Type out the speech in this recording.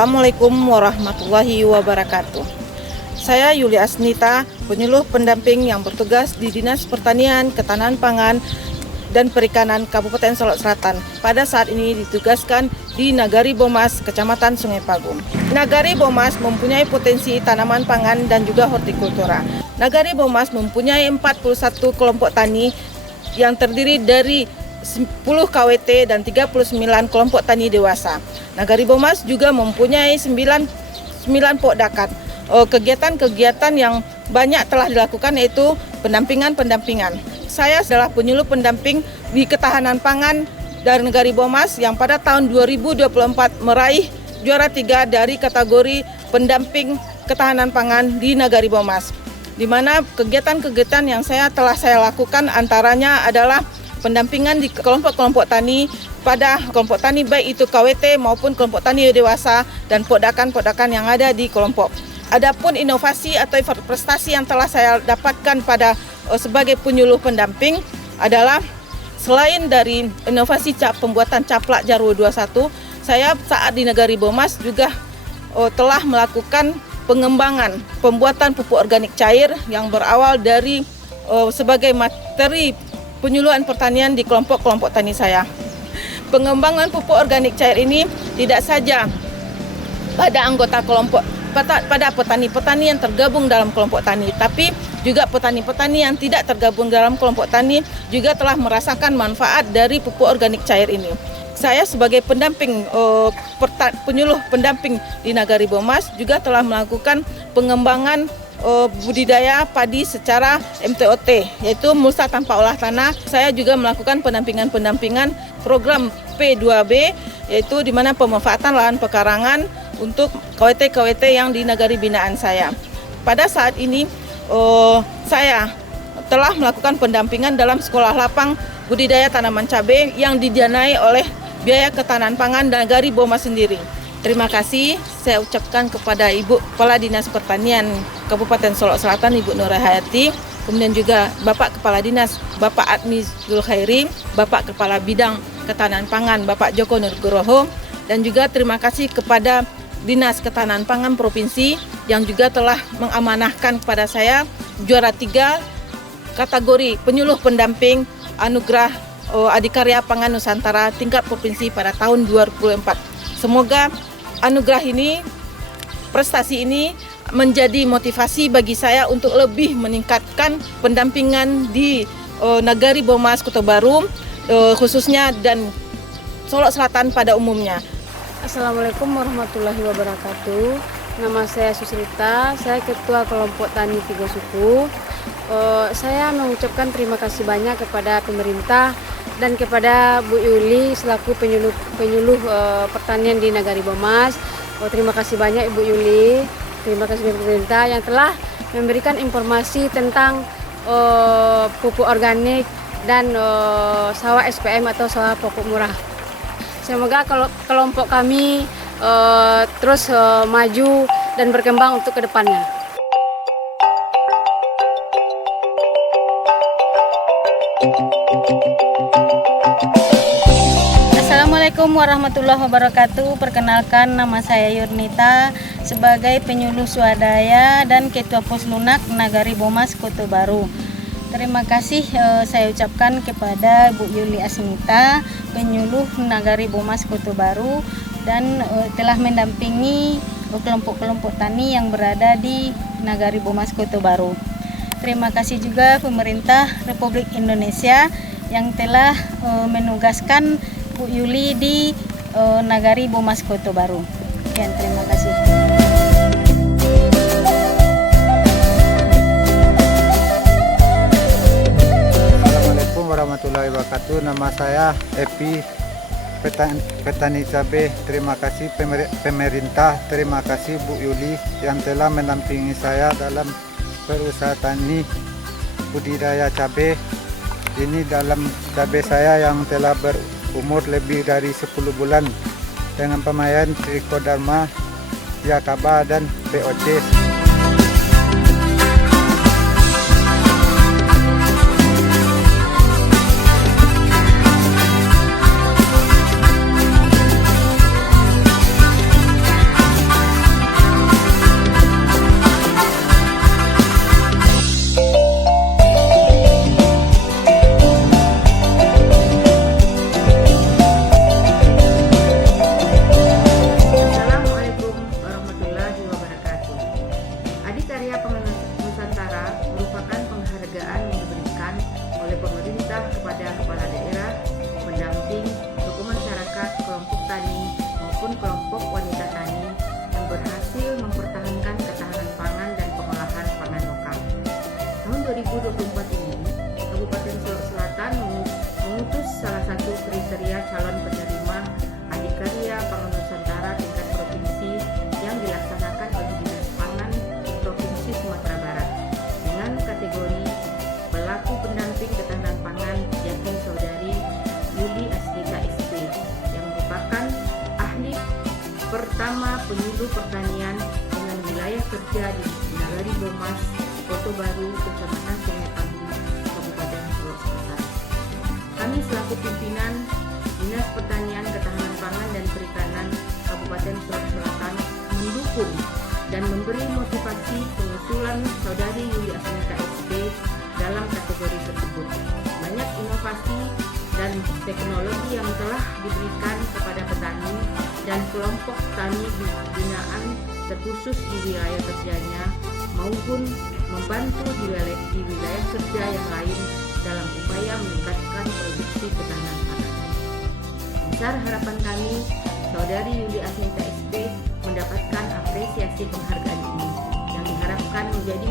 Assalamualaikum warahmatullahi wabarakatuh. Saya Yuli Asnita, penyuluh pendamping yang bertugas di Dinas Pertanian, Ketahanan Pangan, dan Perikanan Kabupaten Solok Selatan. Pada saat ini ditugaskan di Nagari Bomas, Kecamatan Sungai Pagum. Nagari Bomas mempunyai potensi tanaman pangan dan juga hortikultura. Nagari Bomas mempunyai 41 kelompok tani yang terdiri dari 10 KWT dan 39 kelompok tani dewasa. Nagari Bomas juga mempunyai 9 pokdakat. Kegiatan-kegiatan yang banyak telah dilakukan yaitu pendampingan. Saya adalah penyuluh pendamping di ketahanan pangan dari Nagari Bomas yang pada tahun 2024 meraih juara 3 dari kategori pendamping ketahanan pangan di Nagari Bomas. Di mana kegiatan-kegiatan yang telah saya lakukan antaranya adalah pendampingan di kelompok-kelompok tani pada kelompok tani baik itu KWT maupun kelompok tani dewasa dan podakan-podakan yang ada di kelompok. Adapun inovasi atau prestasi yang telah saya dapatkan sebagai penyuluh pendamping adalah selain dari inovasi pembuatan caplak Jarwo 21, saya saat di Nagari Bomas juga telah melakukan pengembangan pembuatan pupuk organik cair yang berawal dari sebagai materi penyuluhan pertanian di kelompok-kelompok tani saya. Pengembangan pupuk organik cair ini tidak saja pada anggota kelompok, pada petani-petani yang tergabung dalam kelompok tani, tapi juga petani-petani yang tidak tergabung dalam kelompok tani juga telah merasakan manfaat dari pupuk organik cair ini. Saya sebagai penyuluh pendamping di Nagari Bomas juga telah melakukan pengembangan budidaya padi secara MTOT, yaitu mulsa tanpa olah tanah. Saya juga melakukan pendampingan program P2B, yaitu di mana pemanfaatan lahan pekarangan untuk KWT-KWT yang di Nagari binaan saya. Pada saat ini saya telah melakukan pendampingan dalam sekolah lapang budidaya tanaman cabai yang didanai oleh biaya ketahanan pangan Nagari Bomas sendiri. Terima kasih saya ucapkan kepada Ibu Kepala Dinas Pertanian Kabupaten Solok Selatan, Ibu Nurah Hayati, kemudian juga Bapak Kepala Dinas, Bapak Admi Zulkhairi, Bapak Kepala Bidang Ketahanan Pangan, Bapak Joko Nugroho, dan juga terima kasih kepada Dinas Ketahanan Pangan Provinsi yang juga telah mengamanahkan kepada saya juara 3 kategori penyuluh pendamping Anugerah Adikarya Pangan Nusantara tingkat provinsi pada tahun 2024. Semoga anugerah ini, prestasi ini menjadi motivasi bagi saya untuk lebih meningkatkan pendampingan di Nagari Bomas Kota Baru khususnya dan Solok Selatan pada umumnya. Assalamualaikum warahmatullahi wabarakatuh. Nama saya Susrita, saya Ketua Kelompok Tani Tiga Suku. Saya mengucapkan terima kasih banyak kepada pemerintah dan kepada Bu Yuli selaku penyuluh pertanian di Nagari Bomas. Terima kasih banyak Ibu Yuli, terima kasih kepada pemerintah yang telah memberikan informasi tentang pupuk organik dan sawah SPM atau sawah pokok murah. Semoga kelompok kami terus maju dan berkembang untuk kedepannya. Assalamualaikum warahmatullahi wabarakatuh. Perkenalkan, nama saya Yurnita sebagai penyuluh swadaya dan Ketua Pos Lunak Nagari Bomas Kota Baru. Terima kasih saya ucapkan kepada Bu Yuli Asnita, penyuluh Nagari Bomas Kota Baru, dan telah mendampingi kelompok-kelompok tani yang berada di Nagari Bomas Kota Baru. Terima kasih juga pemerintah Republik Indonesia yang telah menugaskan Bu Yuli di Nagari Bomas Kota Baru. Sekian, terima kasih. Assalamualaikum warahmatullahi wabarakatuh. Nama saya Epi, petani cabai. Terima kasih pemerintah, terima kasih Bu Yuli yang telah mendampingi saya dalam berusaha tani budidaya cabai. Ini dalam cabai saya yang telah berumur lebih dari 10 bulan dengan pemayan Trichoderma, Yakaba, dan POC. Pertanian dengan wilayah kerja di Nagari Bomas, Kota Baru, Kecamatan Sungai Agung, Kabupaten Solok Selatan. Kami selaku pimpinan Dinas Pertanian, Ketahanan Pangan dan Perikanan Kabupaten Solok Selatan mendukung dan memberi motivasi pengusulan Saudari Yuli Asnita SP dalam kategori tersebut. Banyak inovasi dan teknologi yang telah diberikan kepada petani dan kelompok tani binaan terkhusus di wilayah kerjanya maupun membantu di wilayah kerja yang lain dalam upaya meningkatkan produksi ketahanan pangan. Besar harapan kami Saudari Yuli Asnita SP mendapatkan apresiasi penghargaan ini yang diharapkan menjadi